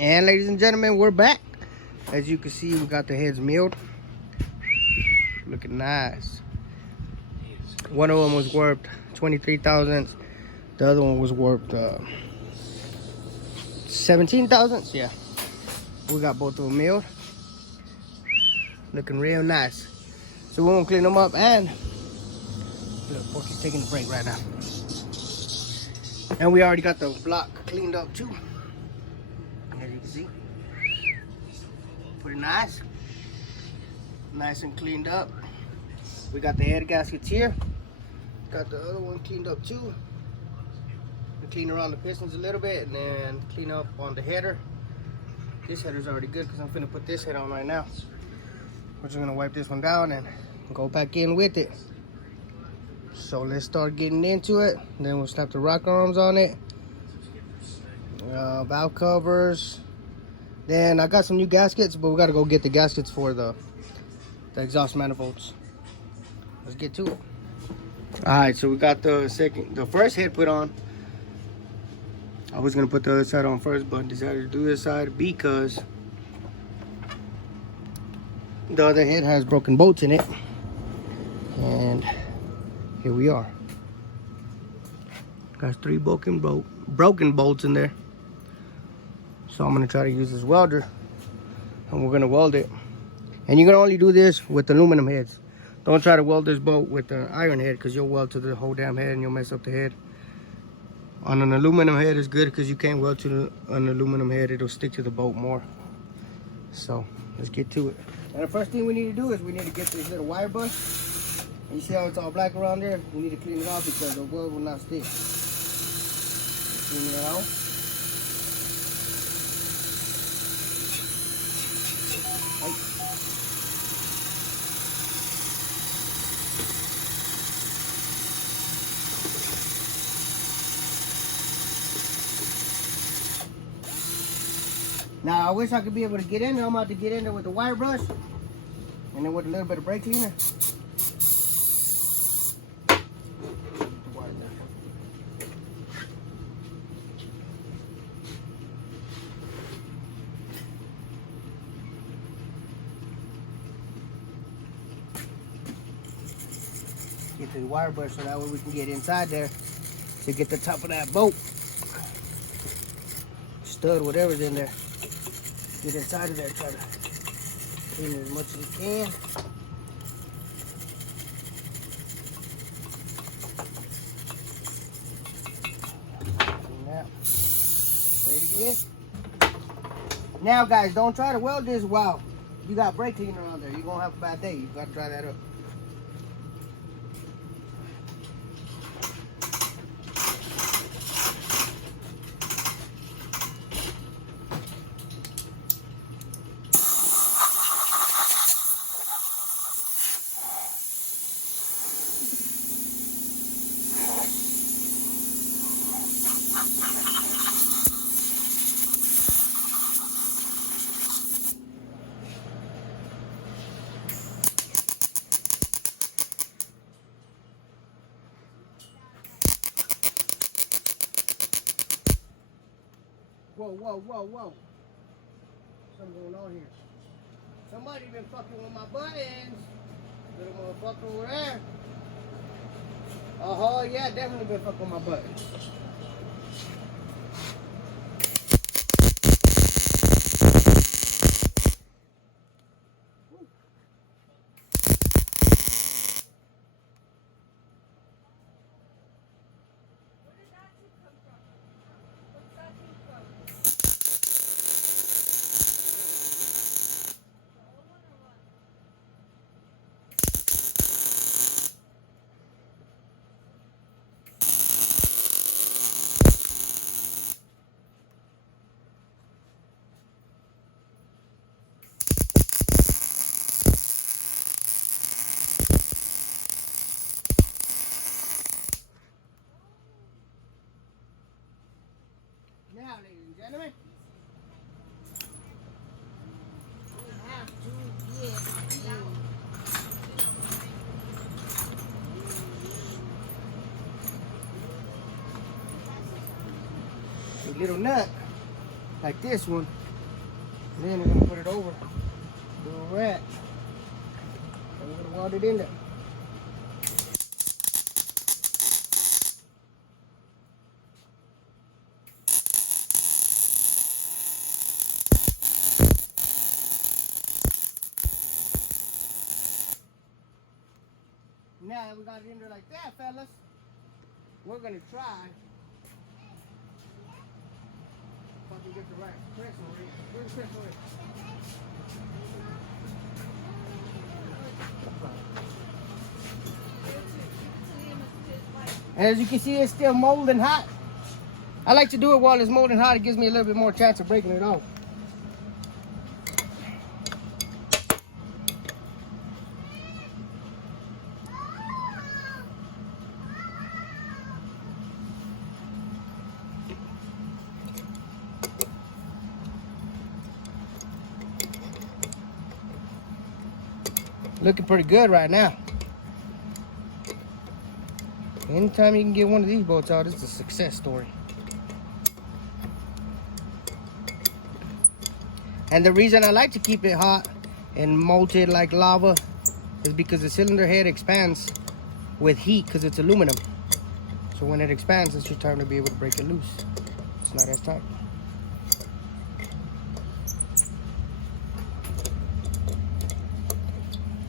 And ladies and gentlemen, we're back. As you can see, we got the heads milled. Looking nice. One of them was warped 23 thousandths. The other one was warped 17 thousandths. Yeah. We got both of them milled. Looking real nice. So we're gonna clean them up, and look, Porky's taking a break right now. And we already got the block cleaned up too. As you can see. Pretty nice. Nice and cleaned up. We got the head gaskets here. Got the other one cleaned up too. We clean around the pistons a little bit and then clean up on the header. This header's already good because I'm finna put this head on right now. We're just gonna wipe this one down and go back in with it. So let's start getting into it. Then we'll slap the rocker arms on it. Valve covers. Then I got some new gaskets, but we gotta go get the gaskets for the exhaust manifolds. Let's get to it. All right, so we got the first head put on. I was gonna put the other side on first, but decided to do this side because the other head has broken bolts in it. And here we are. Got 3 broken bolts in there. So I'm gonna try to use this welder and we're gonna weld it. And you're gonna only do this with aluminum heads. Don't try to weld this bolt with an iron head because you'll weld to the whole damn head and you'll mess up the head. On an aluminum head is good because you can't weld to an aluminum head. It'll stick to the bolt more. So let's get to it. And the first thing we need to do is we need to get this little wire brush. And you see how it's all black around there? We need to clean it off because the weld will not stick. Clean it out. Now, I wish I could be able to get in there. I'm about to get in there with the wire brush and then with a little bit of brake cleaner. Get the wire brush so that way we can get inside there to get the top of that bolt. Stud, whatever's in there. Get inside of there, try to clean it as much as you can. Clean that. Pretty good. Now guys, don't try to weld this while you got brake cleaner on there. You're gonna have a bad day. You've got to dry that up. Whoa. Something going on here. Somebody been fucking with my buttons. Little motherfucker over there. Oh yeah, definitely been fucking with my buttons. Now, ladies and gentlemen, we have to get a little nut like this one. And then we're gonna put it over the rack. And we're gonna weld it in there. Now that we got it in there like that, fellas, we're gonna try. If I can get the right pressure rate. Where's the pressure rate? And as you can see, it's still molding hot. I like to do it while it's molding hot. It gives me a little bit more chance of breaking it off. Looking pretty good right now. Anytime you can get one of these bolts out, it's a success story. And the reason I like to keep it hot and molted like lava is because the cylinder head expands with heat because it's aluminum. So when it expands, it's your time to be able to break it loose. It's not as tight.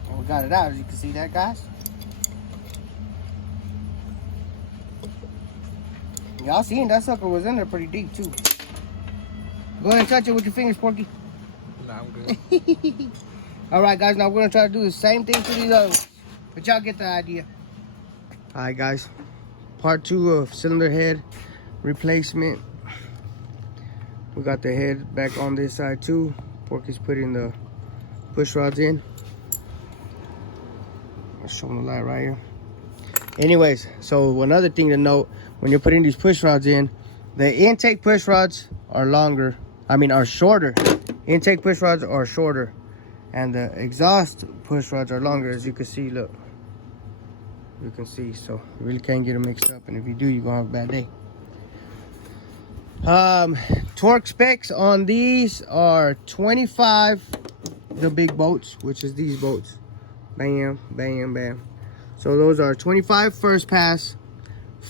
And we got it out, as you can see that, guys. Y'all seen that sucker was in there pretty deep too. Go ahead and touch it with your fingers, Porky. Nah, I'm good. Alright guys, now we're gonna try to do the same thing to these other ones. But y'all get the idea. Alright guys, part 2 of cylinder head replacement. We got the head back on this side too. Porky's putting the push rods in. I'll show them the light right here. Anyways, so another thing to note, when you're putting these push rods in, the intake push rods are shorter. Intake push rods are shorter, and the exhaust push rods are longer, as you can see. Look, you can see, so you really can't get them mixed up, and if you do, you're gonna have a bad day. Torque specs on these are 25, the big bolts, which is these bolts. Bam, bam, bam. So those are 25 first pass,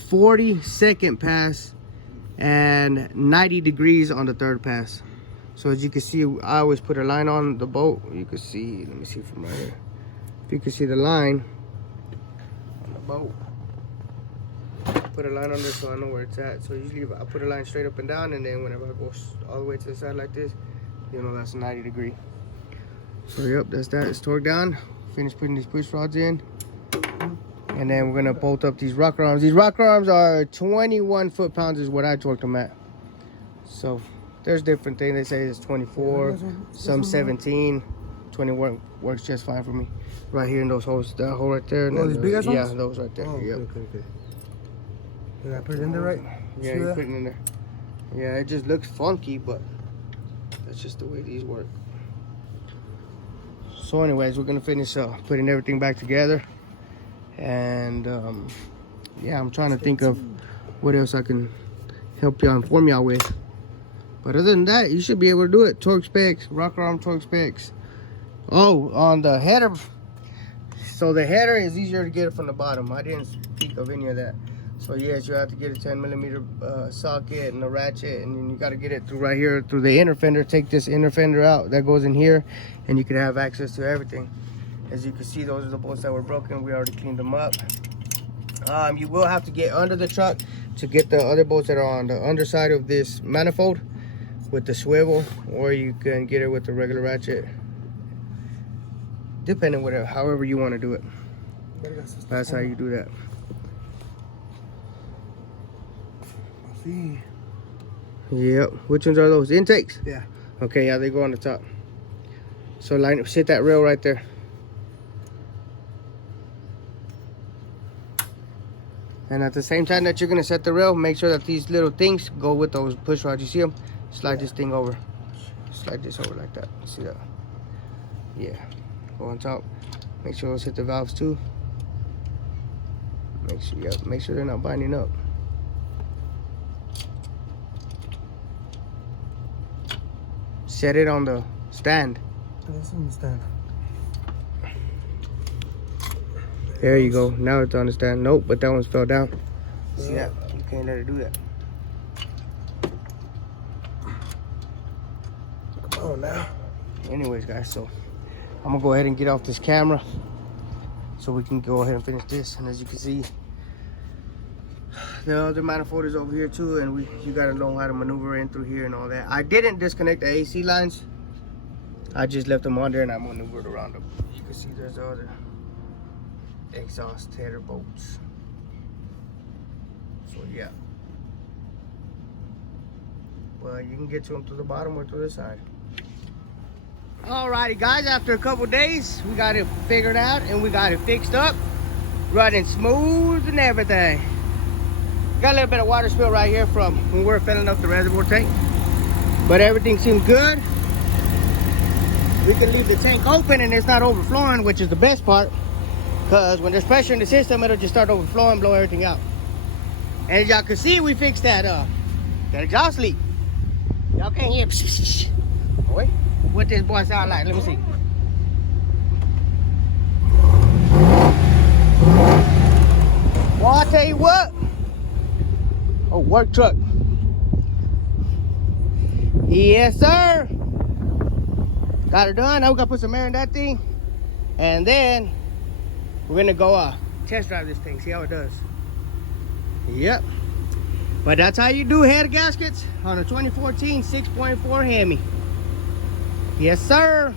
40 second pass, and 90 degrees on the third pass. So as you can see, I always put a line on the bolt. You can see, let me see from right here. If you can see the line on the bolt, put a line on there so I know where it's at. So usually I put a line straight up and down, and then whenever I go all the way to the side like this, you know that's a 90 degree. So yep, that's that. It's torqued down. Finished putting these push rods in. And then we're gonna bolt up these rocker arms. These rocker arms are 21 foot-pounds is what I torqued them at. So there's different things. They say it's 24, some 17. 20 works just fine for me. Right here in those holes, that hole right there. Oh, these big ass ones? Yeah, those right there. Oh, yep. Okay. Did I put it in there right? Yeah, you're putting it in there. Yeah, it just looks funky, but that's just the way these work. So anyways, we're gonna finish putting everything back together. And yeah, I'm trying to think of what else I can help y'all, inform y'all with. But other than that, you should be able to do it. Torque specs, rocker arm torque specs. Oh, on the header. So the header is easier to get it from the bottom. I didn't speak of any of that. So yes, you have to get a 10mm socket and a ratchet, and then you got to get it through right here through the inner fender. Take this inner fender out that goes in here, and you can have access to everything. As you can see, those are the bolts that were broken. We already cleaned them up. You will have to get under the truck to get the other bolts that are on the underside of this manifold with the swivel, or you can get it with the regular ratchet, depending whatever, however you want to do it. That's how you do that. Yep. Which ones are those? Intakes? Yeah. Okay, yeah, they go on the top. So sit that rail right there. And at the same time that you're gonna set the rail, make sure that these little things go with those push rods. You see them? Slide this thing over. Slide this over like that. See that? Yeah. Go on top. Make sure those hit the valves too. Make sure they're not binding up. Set it on the stand. This one stand. There you go. Now it's on the stand. Nope, but that one's fell down. See that? You can't let it do that. Come on now. Anyways, guys, so I'm gonna go ahead and get off this camera so we can go ahead and finish this. And as you can see, the other manifold is over here too, and you gotta know how to maneuver in through here and all that. I didn't disconnect the AC lines. I just left them on there and I maneuvered around them. You can see there's the other exhaust header bolts. So yeah. Well, you can get to them through the bottom or through the side. Alrighty guys, after a couple days, we got it figured out and we got it fixed up. Running smooth and everything. Got a little bit of water spill right here from when we were filling up the reservoir tank. But everything seems good. We can leave the tank open and it's not overflowing, which is the best part. Because when there's pressure in the system, it'll just start overflowing, blow everything out. And as y'all can see, we fixed that exhaust leak. Y'all can't hear. Boy, what this boy sound like? Let me see. Well, I'll tell you what. Oh, work truck. Yes, sir. Got it done. Now we gotta put some air in that thing. And then we're gonna go test drive this thing, see how it does. Yep. But that's how you do head gaskets on a 2014 6.4 Hemi. Yes, sir.